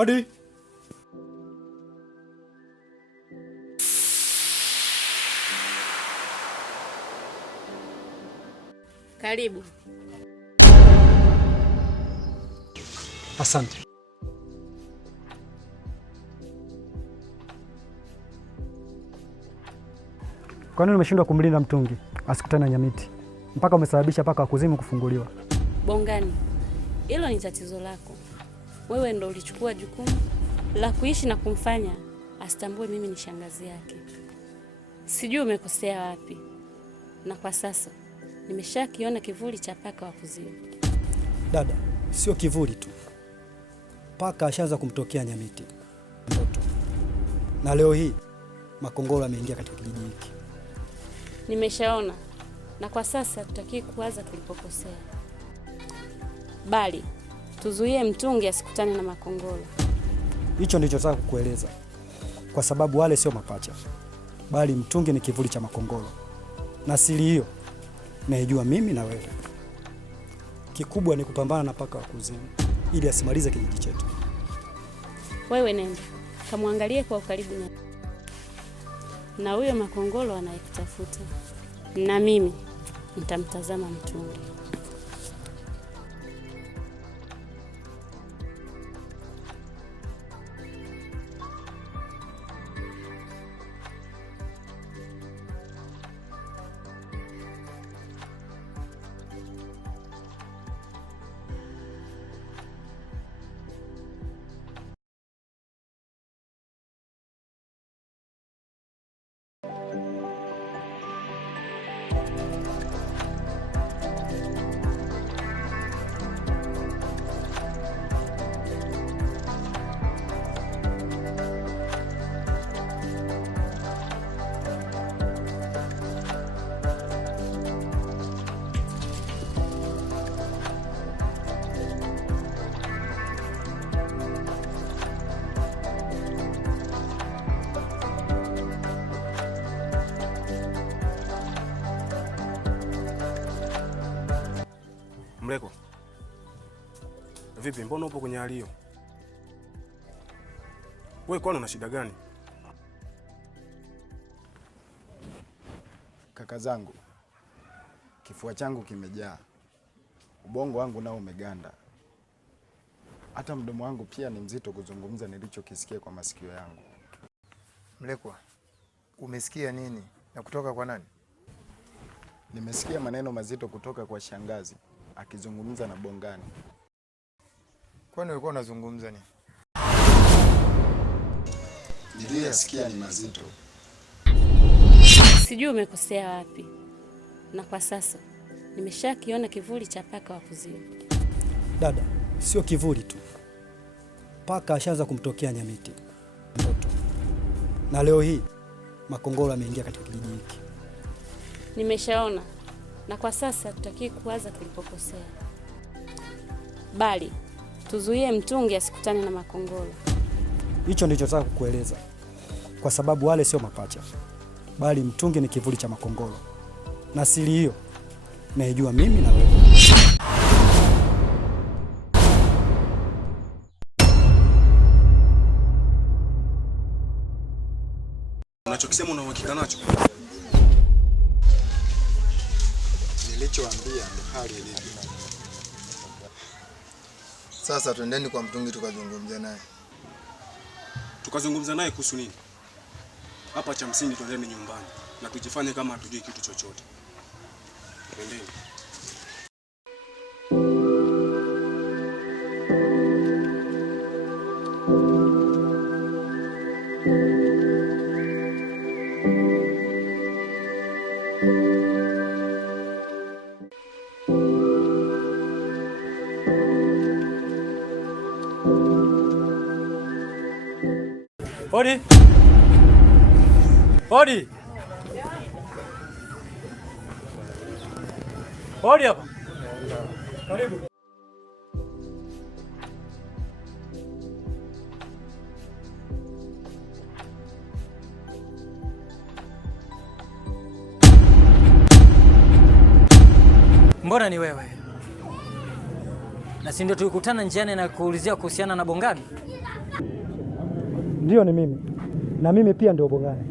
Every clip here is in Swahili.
Hodi. Karibu. Asante. Kwa nini umeshindwa kumlinda mtungi asikutane na Nyamiti mpaka umesababisha paka wa kuzimu kufunguliwa? Bongani, hilo ni tatizo lako. Wewe ndo ulichukua jukumu la kuishi na kumfanya asitambue mimi ni shangazi yake. Sijui umekosea wapi, na kwa sasa nimeshakiona kivuli cha paka wa kuzimu. Dada, sio kivuli tu, paka ashaanza kumtokea Nyamiti mtoto, na leo hii makongoro ameingia katika kijiji hiki. Nimeshaona, na kwa sasa tutaki kuwaza tulipokosea, bali tuzuie mtungi asikutane na makongoro. Hicho ndicho nataka kukueleza, kwa sababu wale sio mapacha, bali mtungi ni kivuli cha makongoro, na siri hiyo naijua mimi na wewe. Kikubwa ni kupambana na paka wa kuzimu ili asimalize kijiji chetu. Wewe nenda kamwangalie kwa ukaribu na huyo makongoro anayekutafuta, na mimi nitamtazama mtungi. Mleko, vipi, mbona upo kwenye hali hiyo? Wewe kwani una shida gani? Kaka zangu, kifua changu kimejaa, ubongo wangu nao umeganda, hata mdomo wangu pia ni mzito kuzungumza nilichokisikia kwa masikio yangu. Mlekwa, umesikia nini na kutoka kwa nani? Nimesikia maneno mazito kutoka kwa shangazi akizungumza na Bongani. Kwani ulikuwa unazungumza nini? Niliyasikia ni mazito. Sijui umekosea wapi, na kwa sasa nimeshakiona kivuli cha paka wa kuzimu. Dada, sio kivuli tu, paka ashaanza kumtokea Nyamiti mtoto, na leo hii makongoro ameingia katika kijiji hiki. Nimeshaona, na kwa sasa tutaki kuwaza tulipokosea, bali tuzuie mtungi asikutane na makongoro. Hicho ndicho nataka kukueleza, kwa sababu wale sio mapacha, bali mtungi ni kivuli cha makongoro, na siri hiyo naijua mimi na wewe. Unachokisema una uhakika nacho? Nilichoambia ndo hali ilivyo. Sasa twendeni kwa mtungi tukazungumze naye. Tukazungumza naye kuhusu nini? Hapa cha msingi twendeni nyumbani na tujifanye kama hatujui kitu chochote. Twendeni. Hodi. Hodi. Hodi hapa. Karibu. Mbona ni wewe? Na si ndio tulikutana njiani na kuulizia kuhusiana na Bongani? Ndiyo, ni mimi, na mimi pia ndio Bongani.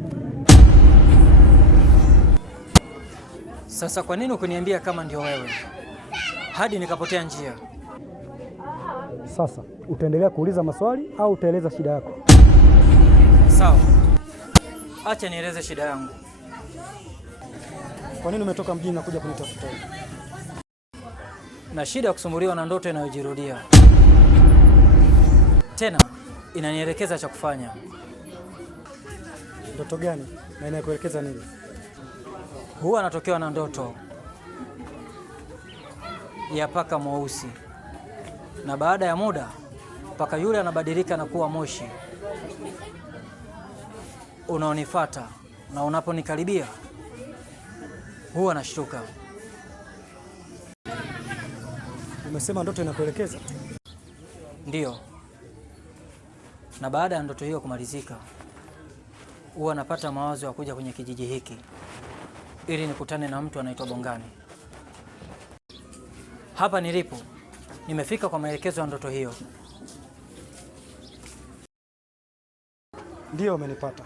Sasa kwa nini ukuniambia kama ndio wewe hadi nikapotea njia? Sasa utaendelea kuuliza maswali au utaeleza shida yako? Sawa, acha nieleze shida yangu. Kwa nini umetoka mjini na kuja kunitafuta? Na shida ya kusumbuliwa na ndoto inayojirudia tena, inanielekeza cha kufanya. Ndoto gani na inakuelekeza nini? Huwa anatokewa na ndoto ya paka mweusi, na baada ya muda paka yule anabadilika na kuwa moshi unaonifuata, na unaponikaribia huwa nashtuka. Umesema ndoto inakuelekeza? Ndiyo, na baada ya ndoto hiyo kumalizika huwa napata mawazo ya kuja kwenye kijiji hiki ili nikutane na mtu anaitwa Bongani. Hapa nilipo nimefika kwa maelekezo ya ndoto hiyo. Ndiyo, umenipata,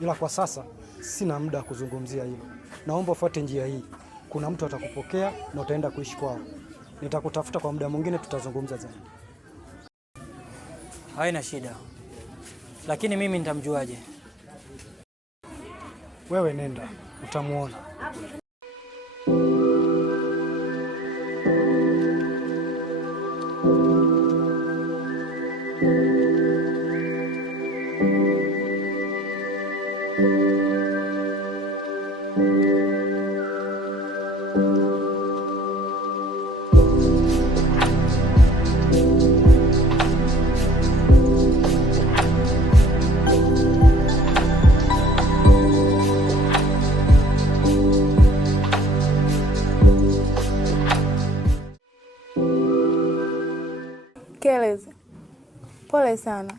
ila kwa sasa sina muda wa kuzungumzia hilo. Naomba ufuate njia hii, kuna mtu atakupokea na utaenda kuishi kwao. Nitakutafuta kwa muda mwingine, tutazungumza zaidi. Haina shida, lakini mimi nitamjuaje? Wewe nenda, utamuona. Kelezi, pole sana.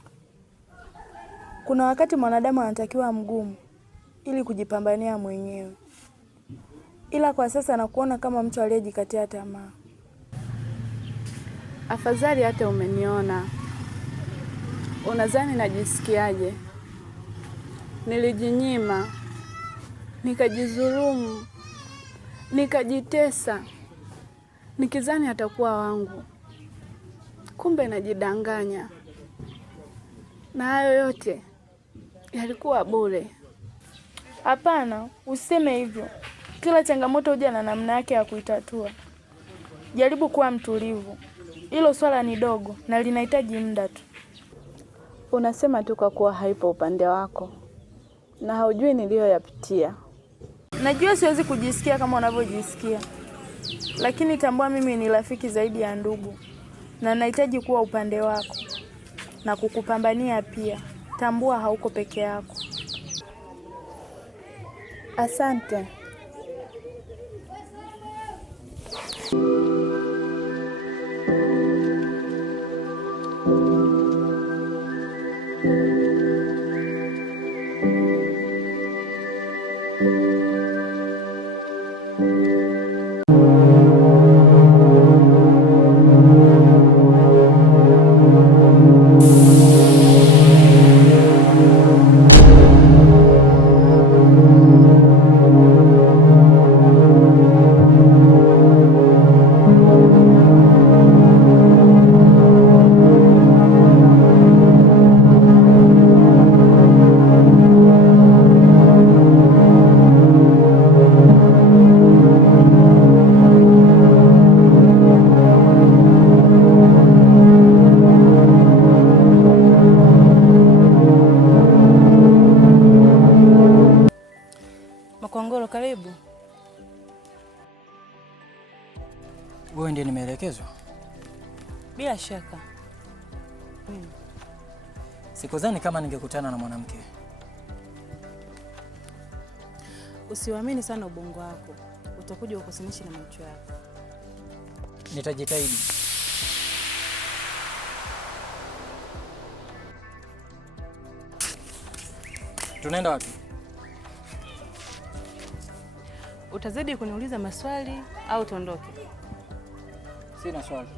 Kuna wakati mwanadamu anatakiwa mgumu ili kujipambania mwenyewe, ila kwa sasa nakuona kama mtu aliyejikatia tamaa. Afadhali hata umeniona. Unadhani najisikiaje? Nilijinyima, nikajidhulumu, nikajitesa, nikizani atakuwa wangu. Kumbe najidanganya, na hayo yote yalikuwa bure. Hapana, useme hivyo. Kila changamoto huja na namna yake ya kuitatua. Jaribu kuwa mtulivu. Hilo swala ni dogo na linahitaji muda tu. Unasema tu kwa kuwa haipo upande wako na haujui niliyoyapitia. Najua siwezi kujisikia kama unavyojisikia, lakini tambua mimi ni rafiki zaidi ya ndugu, na nahitaji kuwa upande wako na kukupambania pia. Tambua hauko peke yako. Asante. Makongoro, karibu. Wewe ndiye nimeelekezwa? Bila shaka. Sikudhani kama ningekutana na mwanamke. Usiwaamini sana ubongo wako, utakuja ukosanishi na macho yako. Nitajitahidi. Tunaenda wapi? Utazidi kuniuliza maswali au tuondoke? Sina swali.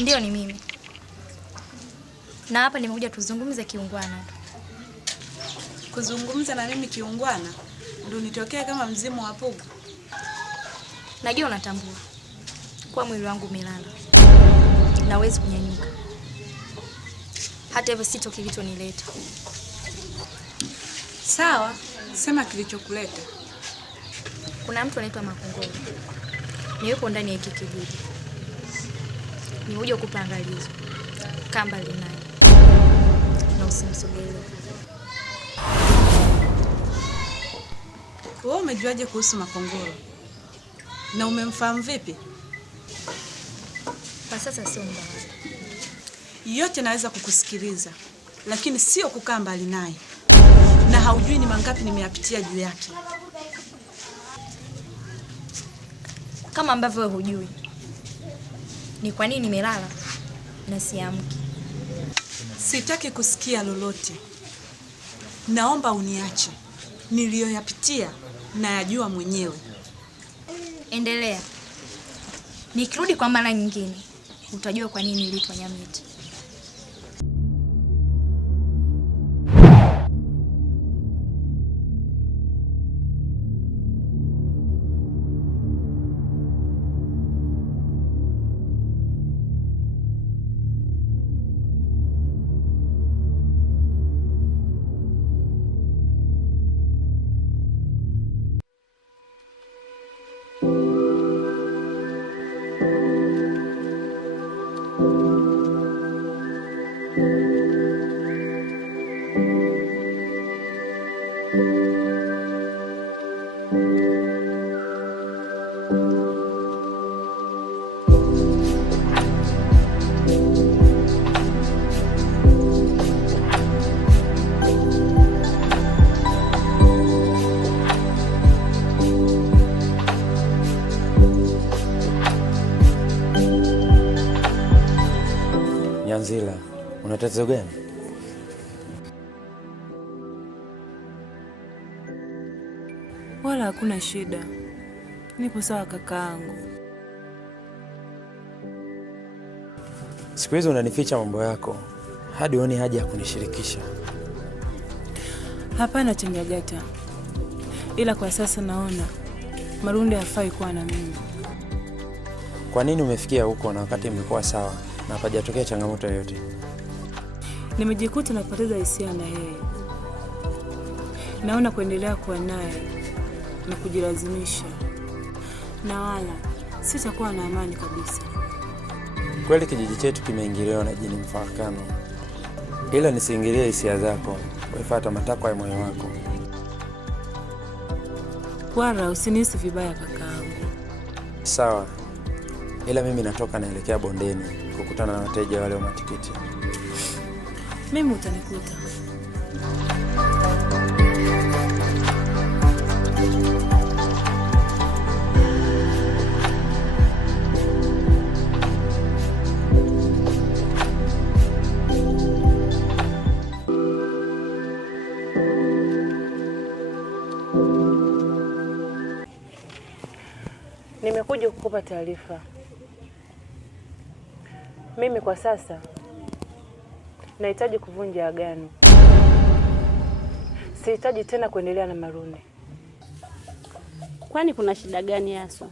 Ndio, ni mimi. Na hapa nimekuja tuzungumze kiungwana tu. Kuzungumza na mimi kiungwana ndio nitokee kama mzimu wa pugu? Najua unatambua kwa mwili wangu umelala na huwezi kunyanyuka. Hata hivyo sicho kilichonileta. Sawa, sema kilichokuleta. Kuna mtu anaitwa Makongoro. Ni yupo ndani ya hiki kijiji. Nimekuja kukupa angalizo. Kamba linaye. Na usimsogelee. Wewe umejuaje kuhusu Makongoro? Na umemfahamu vipi? Kwa sasa sio muda. Yote naweza kukusikiliza, lakini sio kukaa mbali naye. Na haujui ni mangapi nimeyapitia juu yake. Kama ambavyo wewe hujui ni kwa nini nimelala na siamki. Sitaki kusikia lolote. Naomba uniache. Niliyoyapitia na yajua mwenyewe. Endelea. Nikirudi kwa mara nyingine utajua kwa nini niliitwa Nyamiti. Nyanzila, una tatizo gani? Wala hakuna shida. Nipo sawa kakaangu. Siku hizi unanificha mambo yako hadi uone haja ya kunishirikisha. Hapana Chanyagata. Ila kwa sasa naona Marunde hafai kuwa na mimi. Kwa nini umefikia huko na wakati mmekuwa sawa na hapajatokea changamoto yoyote? Nimejikuta napoteza hisia na yeye. Naona kuendelea kuwa naye na kujilazimisha. Na wala sitakuwa na amani kabisa. Kweli kijiji chetu kimeingiliwa na jini mfarakano. Ila nisiingilie hisia zako, uifuata matakwa ya moyo wako. Wala usinihisi vibaya kakaangu. Sawa. Ila mimi natoka naelekea bondeni kukutana na wateja wale wa matikiti. Mimi utanikuta. Nimekuja kukupa taarifa. Mimi kwa sasa nahitaji kuvunja agano. Sihitaji tena kuendelea na Marunde. Kwani kuna shida gani haswa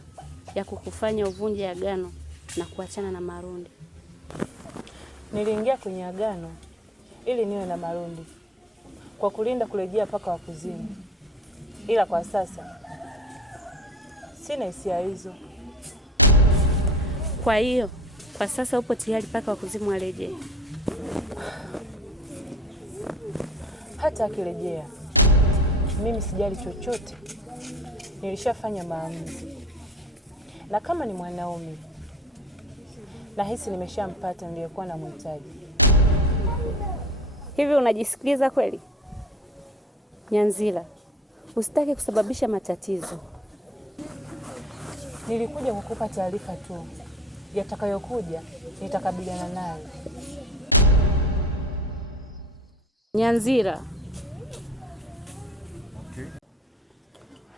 ya kukufanya uvunje agano na kuachana na Marunde? Niliingia kwenye agano ili niwe na Marunde kwa kulinda kurejea paka wa kuzimu. Ila kwa sasa sina hisia hizo. Kwa hiyo kwa sasa upo tayari paka wa kuzimu arejee? Hata akirejea mimi sijali chochote. Nilishafanya maamuzi. Na kama ni mwanaume nahisi nimeshampata niliyekuwa namhitaji. Hivi unajisikiliza kweli? Nyanzila, usitaki kusababisha matatizo. Nilikuja kukupa taarifa tu. Yatakayokuja nitakabiliana nayo. Nyanzila.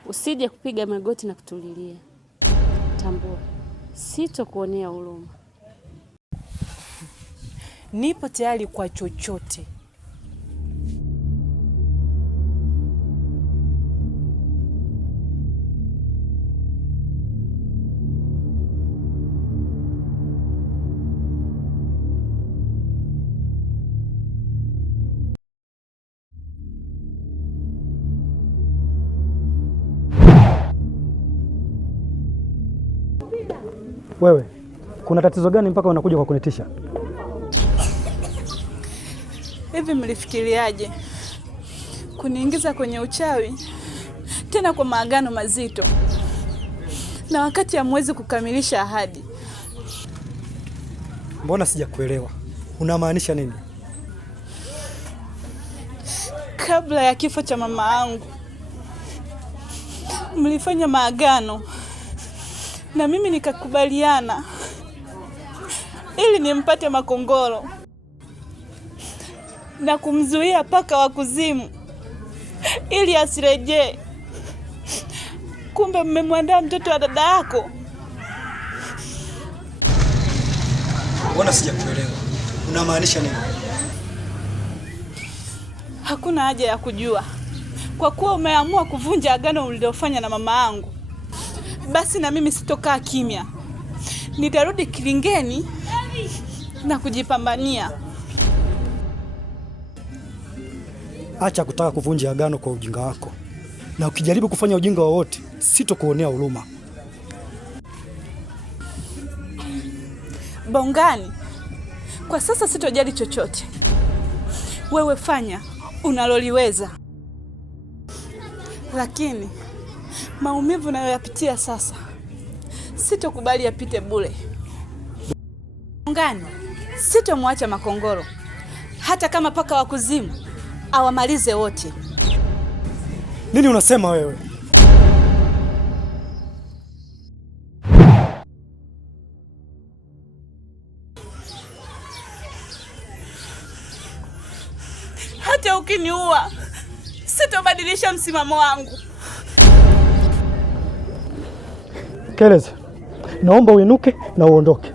Usije kupiga magoti na kutulilia. Tambua, sitokuonea huruma. Nipo tayari kwa chochote. Wewe, kuna tatizo gani mpaka unakuja kwa kunitisha? Hivi mlifikiriaje kuniingiza kwenye uchawi tena kwa maagano mazito, na wakati hamwezi kukamilisha ahadi? Mbona sijakuelewa? Unamaanisha nini? Kabla ya kifo cha mama yangu mlifanya maagano na mimi nikakubaliana ili nimpate Makongoro na kumzuia paka wa kuzimu ili asirejee. Kumbe mmemwandaa mtoto wa dada yako. Mbona sijakuelewa? Unamaanisha nini? Hakuna haja ya kujua. Kwa kuwa umeamua kuvunja agano ulilofanya na mama yangu, basi na mimi sitokaa kimya. Nitarudi kilingeni na kujipambania. Acha kutaka kuvunja agano kwa ujinga wako. Na ukijaribu kufanya ujinga wowote, sitokuonea huruma. Bongani, kwa sasa sitojali chochote. Wewe fanya unaloliweza. Lakini maumivu nayoyapitia sasa sitokubali yapite bure. Bongani, sitomwacha Makongoro hata kama paka wa kuzimu awamalize wote. Nini unasema wewe? Hata ukiniua sitobadilisha msimamo wangu. Keleza, naomba uinuke na uondoke.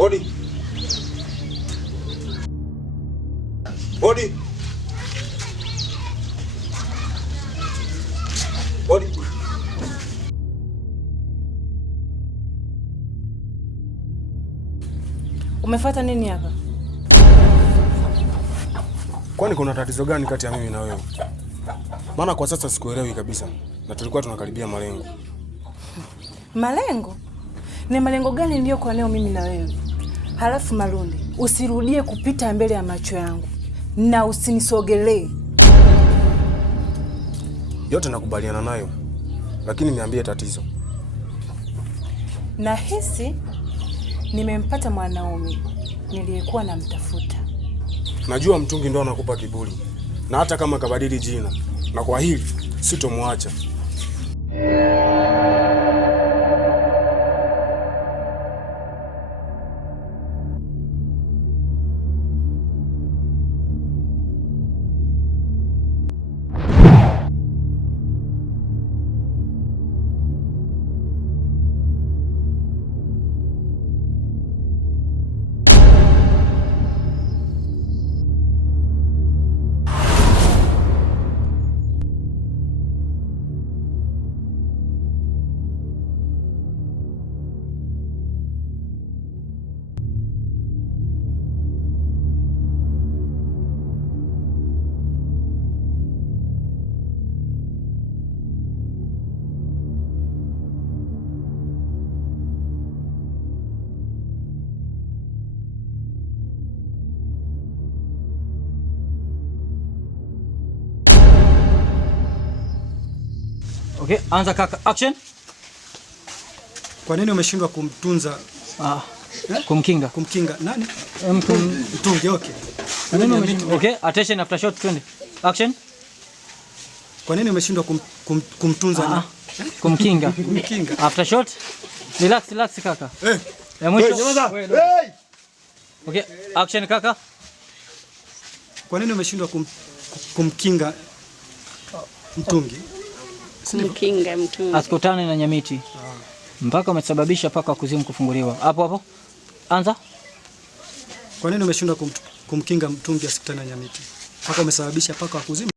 Bodi. Bodi. Bodi. Umefuata nini hapa? Kwani kuna tatizo gani kati ya mimi na wewe? Maana kwa sasa sikuelewi kabisa. Na tulikuwa tunakaribia malengo. Malengo? Ni malengo gani niliyokuwa nayo mimi na wewe? Halafu Malundi, usirudie kupita mbele ya macho yangu na usinisogelee. Yote nakubaliana nayo. Lakini niambie tatizo. Nahisi nimempata mwanaume niliyekuwa namtafuta. Najua mtungi ndo anakupa kiburi. Na hata kama kabadili jina, na kwa hili sitomwacha. Okay, anza kaka, action. Kwa nini umeshindwa kumtunza Kumkinga. Kumkinga nani? Mtungi. Okay. Okay, attention, after shot, twende. Action. Kwa nini umeshindwa kumtunza? Kumkinga. Kumkinga. After shot. Relax kaka. Ya mwisho. Okay, action kaka. Kwa nini umeshindwa kumkinga mtungi? Kumkinga mtungi. Asikutane na nyamiti. Mpaka umesababisha paka wa kuzimu kufunguliwa. Hapo. Anza. Kwa nini umeshindwa kumkinga mtungi asikutane na nyamiti? Mpaka umesababisha paka wa kuzimu